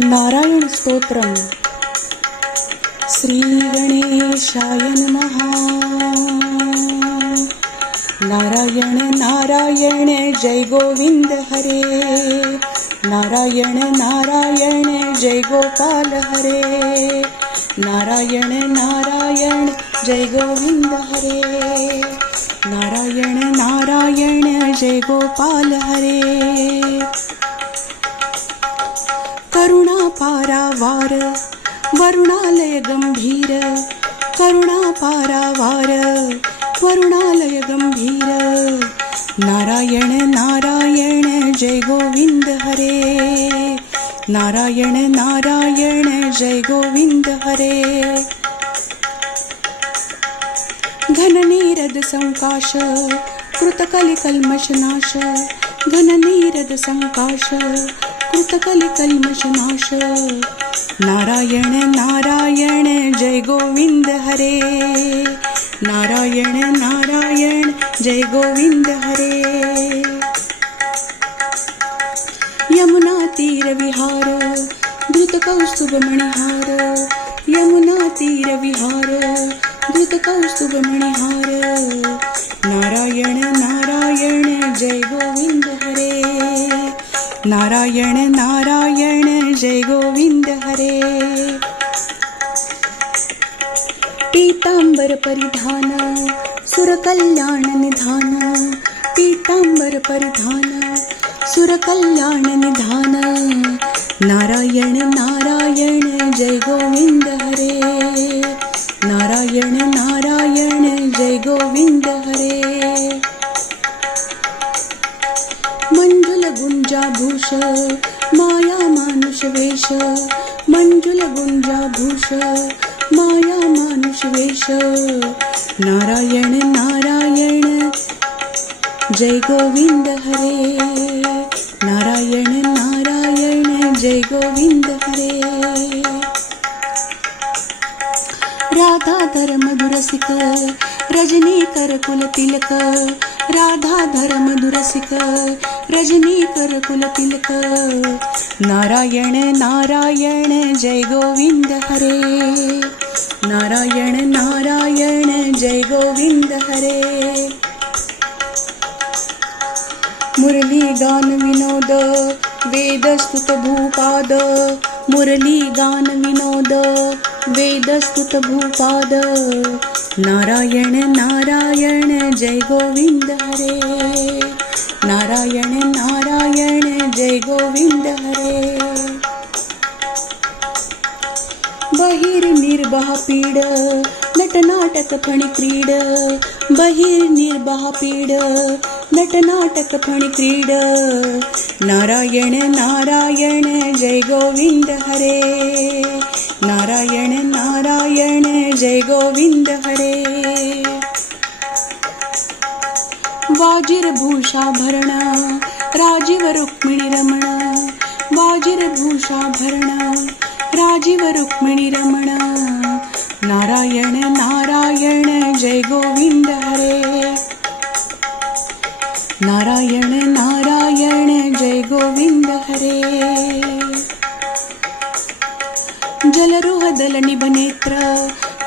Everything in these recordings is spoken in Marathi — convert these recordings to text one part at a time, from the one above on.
नारायण स्तोत्रम. श्री गणेशाय नमः. नारायण नारायण जय गोविंद हरे. नारायण नारायण जय गोपाल हरे. नारायण नारायण जय गोविंद हरे. नारायण नारायण जय गोपाल हरे. करुणा पारावार वरुणालय गंभीर. करुणा पारावार वरुणालय गंभीर. नारायण नारायण जय गोविंद हरे. नारायण नारायण जय गोविंद हरे. घननीरद संकाश कृतकलिकल्मषनाश. घननीरद संकाश कृतकलिकल्मषनाश. नारायण नारायण जय गोविंद हरे. नारायण नारायण जय गोविंद हरे. यमुना तीर विहार धृत कौस्तुभ मणिहार. यमुना तीर विहार धृत कौस्तुभ मणिहार. नारायण नारायण जय गोविंद हरे. नारायण नारायण जय गोविंद हरे. पीतांबर परिधान सुर कल्याण निधान. पीतांबर परिधान सुर कल्याण निधान. नारायण नारायण जय गोविंद हरे. नारायण नारायण जय गोविंद हरे. मंजुल गुंजाभूष माया मानुष वेश. मंजुल गुंजाभूष माया मानुष वेश. नारायण नारायण जय गोविंद हरे. नारायण नारायण जय गोविंद हरे. राधाधर मधुरसिक रजनी कर कुल तिलक. राधाधर मधुरसिक रजनी कर कुल तिलक. नारायण नारायण जय गोविंद हरे. नारायण नारायण जय गोविंद हरे. मुरली गान विनोद वेदस्तुत भूपाद. मुरली गान विनोद वेदस्तुत भूपाद. नारायण नारायण जय गोविंद हरे. नारायण नारायण जय गोविंद हरे. बहिर निर्वाह पीड नटनाटक फणिक्रीड. बहिर निर्वाह पीड नटनाटक फणिक्रीड. नारायण नारायण जय गोविंद हरे. नारायण नारायण जय गोविंद हरे. वाजिर भूषाभरण राजीव रुक्मिणी रमण. वाजिर भूषाभरण राजीव रुक्मिणी रमण. नारायण नारायण जय गोविंद हरे. नारायण नारायण जय गोविंद हरे. जलरुहदल निभनेत्र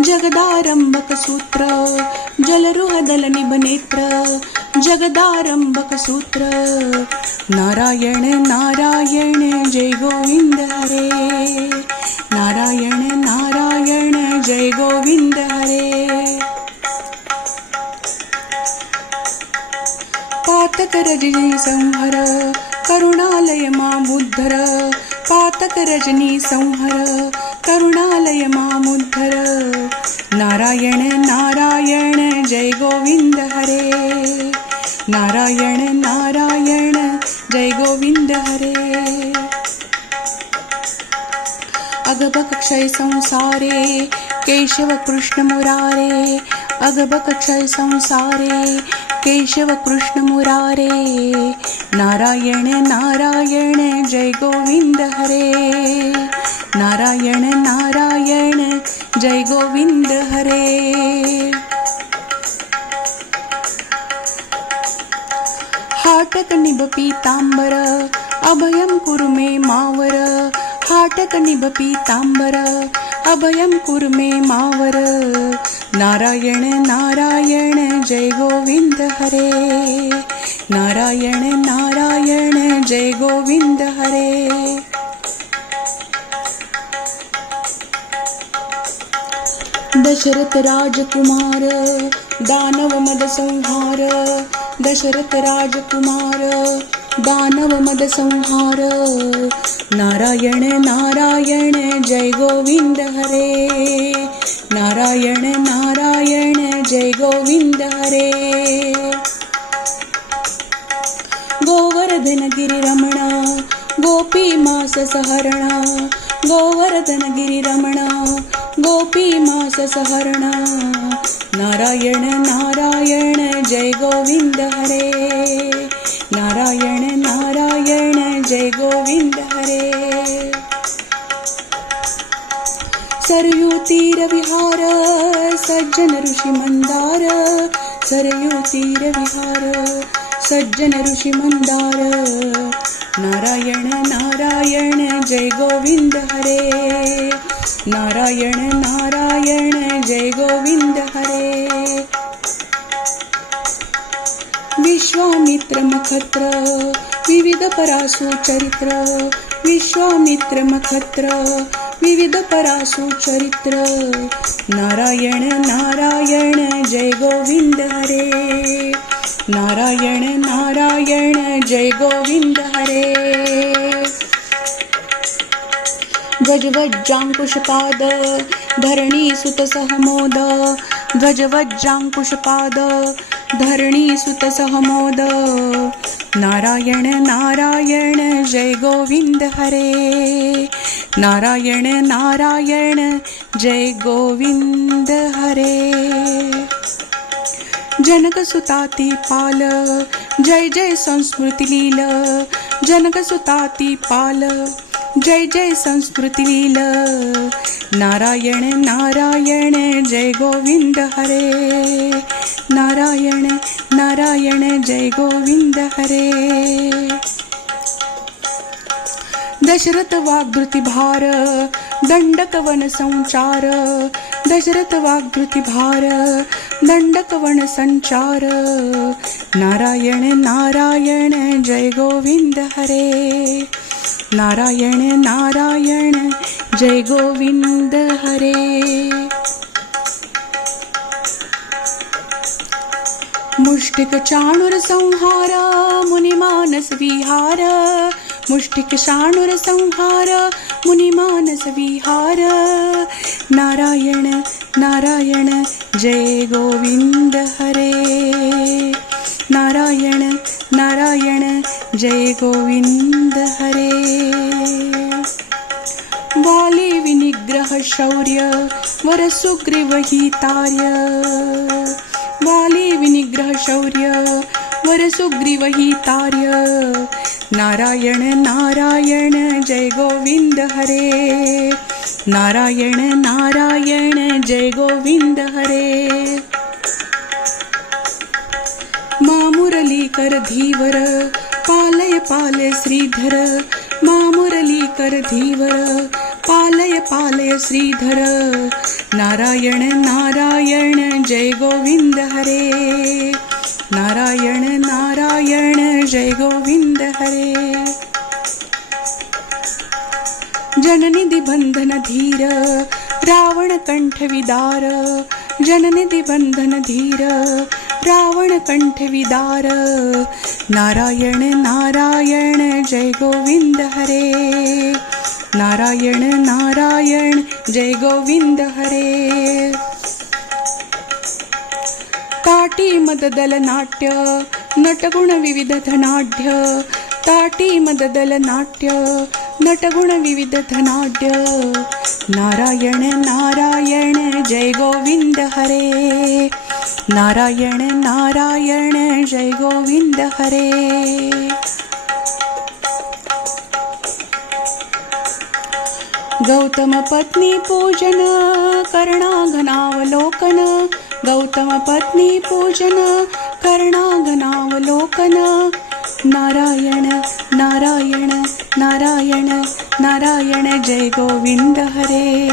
जगदारंभक सूत्र. जलरुहदल निभनेत्र जगदारंभक सूत्र. नारायण नारायण जय गोविंद हरे. नारायण नारायण जय गोविंद हरे. पातक रजनी संहर करुणालय मामुद्धर. पातक रजनी संहर करुणालय मामुद्धर. नारायण नारायण जय गोविंद हरे. नारायण नारायण जय गोविंद हरे. अगबक क्षय संसारे केशव कृष्ण मुरारे. अगबक क्षय संसारे केशव कृष्ण मुरारे. नारायण नारायण जय गोविंद हरे. नारायण नारायण जय गोविंद हरे. हाटक निभ पीतांबर अभयं कुरु मे मावर. हाटक निभ पीतांबर अभयं कुर्मे मावर नारायण नारायण जय गोविंद हरे नारायण नारायण जय गोविंद हरे दशरथ राजकुमार दानव मद संहार दशरथ राजकुमार दानव मद संहार नारायण नारायण जय गोविंद हरे नारायण नारायण जय गोविंद हरे गोवर्धन गिरी रमण गोपी मास सहरण गोवर्धन गिरी रमण गोपी मास सहरण नारायण नारायण जय गोविंद हरे नारायण नारायण जय गोविंद हरे सरयू तीर विहार सज्जन ऋषि मंदार सरयू तीर विहार सज्जन ऋषि मंदार नारायण नारायण जय गोविंद हरे नारायण नारायण जय गोविंद हरे विश्वामित्र मखत्र विविध परासु चरित्र विश्वामित्र मखत्र विविध परासु चरित्र नारायण नारायण जय गोविंद हरे नारायण नारायण जय गोविंद हरे ध्वजवज्रांकुशपाद धरणी सुत सहमोद ध्वजवज्रांकुशपाद धरणी सुत सहमोद नारायण नारायण जय गोविंद हरे नारायण नारायण जय गोविंद हरे जनक सुताती पाल जय जय संस्मृती लील जनक सुताती पाल जय जय संस्मृती लील नारायण नारायण जय गोविंद हरे नारायण नारायण जय गोविंद हरे दशरथ वाग्धृती भार दंडक वन संचार दशरथ वाग्धृती भार दंडक वन संचार नारायण नारायण जय गोविंद हरे नारायण नारायण जय गोविंद हरे मुष्टिक चाणूर संहार मुनिमानस विहार मुष्टिक चाणूर संहार मुनिमानस विहार नारायण नारायण जय गोविंद हरे नारायण नारायण जय गोविंद हरे वाली विनिग्रह शौर्य वर सुग्रीवहितार्य वाली विनिग्रह शौर्य वर सुग्रीवहितार्य नारायण नारायण जय गोविंद हरे नारायण नारायण जय गोविंद हरे मामुरलीकर धीवर पालय पालय श्रीधर मामुरलीकर धीवर पालय पालय श्रीधर नारायण नारायण जय गोविंद हरे नारायण नारायण जय गोविंद हरे जननिधि बंधन धीर रावण कंठ विदार जननिधि बंधन धीर रावण कंठ विदार नारायण नारायण जय गोविंद हरे नारायण नारायण जय गोविंद हरे ताटी मददल नाट्य नटगुण विविध धनाढ्य ताटी मददल नाट्य नटगुण विविध धनाढ्य नारायण नारायण जय गोविंद हरे नारायण नारायण जय गोविंद हरे गौतम पत्नी पूजन कर्णाघनावलोकन गौतम पत्नी पूजन कर्णाघनावलोकन नारायण नारायण नारायण नारायण जय गोविंद हरे.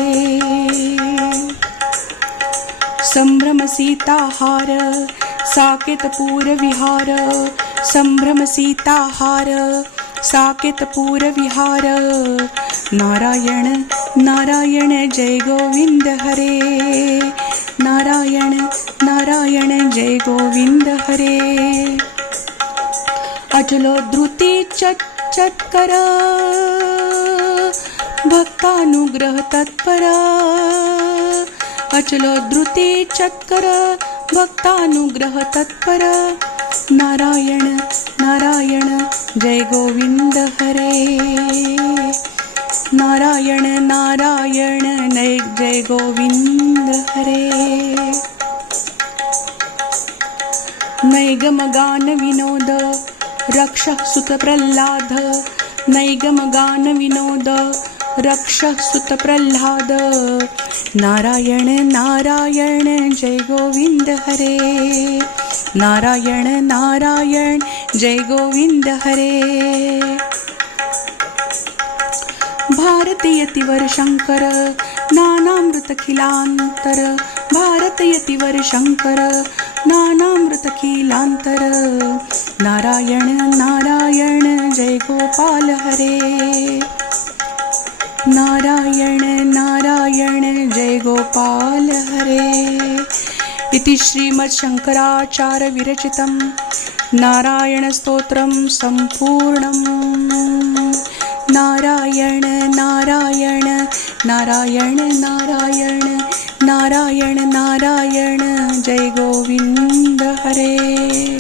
संभ्रम सीताहार साकेतपूर विहार, संभ्रम सीताहार साकेतपूर विहार. नारायण नारायण जय गोविंद हरे. नारायण नारायण जय गोविंद हरे. अचलो धृती चत्कर भक्तानुग्रह तत्पर. अचलो धृती चत्कर भक्तानुग्रह तत्पर. नारायण नारायण जय गोविंद हरे. नारायण नारायण जय गोविंद हरे. नैगमगान विनोद रक्ष सुत प्रल्हाद. नैगमगान विनोद रक्ष सुत प्रल्हाद. नारायण नारायण जय गोविंद हरे. नारायण नारायण जय गोविंद हरे. भारतीयतिवर शंकर नानामृतखिलांतर. भारतीयतिवर शंकर नानामृतखिलांतर. नारायण नारायण जय गोपाल हरे. नारायण नारायण जय गोपाल हरे. इति श्रीमच्छंकराचार्य विरचितं नारायण स्तोत्रं संपूर्णं. नारायण नारायण नारायण नारायण नारायण नारायण जय गोविंद हरे.